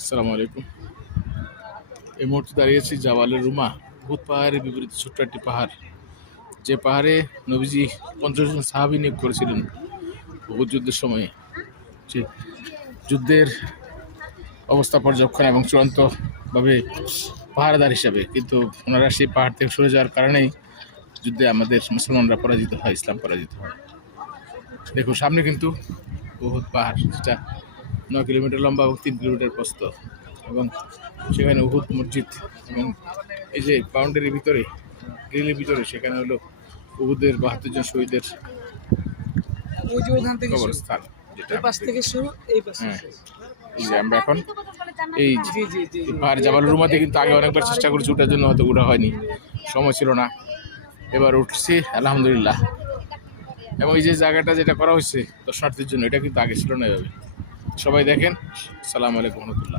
আসসালামু আলাইকুম। এই মুহূর্তে দাঁড়িয়েছি জাবালের রুমা, উহুদ পাহাড়ের বিপরীতে ছোট্ট একটি পাহাড়, যে পাহাড়ে নবীজি 50 জন সাহাবী নিয়োগ করেছিলেন উহুদ যুদ্ধের সময়ে। যে যুদ্ধের অবস্থা পর্যবেক্ষণ এবং চূড়ান্তভাবে পাহারাদার হিসাবে, কিন্তু ওনারা সেই পাহাড় থেকে সরে যাওয়ার কারণেই যুদ্ধে আমাদের মুসলমানরা পরাজিত হয়, ইসলাম পরাজিত হয়। দেখুন সামনে কিন্তু উহুদ পাহাড়, যেটা 9 কিলোমিটার লম্বা এবং 3 কিলোমিটার প্রস্থ, এবং সেখানে উহুদ মসজিদ, এবং এই যে বাউন্ডারির ভিতরে, গ্রিলের ভিতরে, সেখানে হলো উহুদের 72 জন শহীদের ওই যে ওখান থেকে শুরু, কবরস্থান, যেটা এই পাশ থেকে শুরু, এই পাশে হ্যাঁ। শেষ। এই যে আমরা এখন এই জি জি জি জি। পাহাড় জাবালুর রুমাতে কিন্তু আগে অনেকবার চেষ্টা করেছি ওঠার জন্য, হয়তো ওঠা হয়নি, সময় ছিল না। এবার উঠছি আলহামদুলিল্লাহ। এবং এই যে জায়গাটা যেটা করা হয়েছে দর্শনার্থীর জন্য, এটা কিন্তু আগে ছিল না এভাবে। সবাই দেখেন। আসসালামু আলাইকুম রহমতুল্লাহ।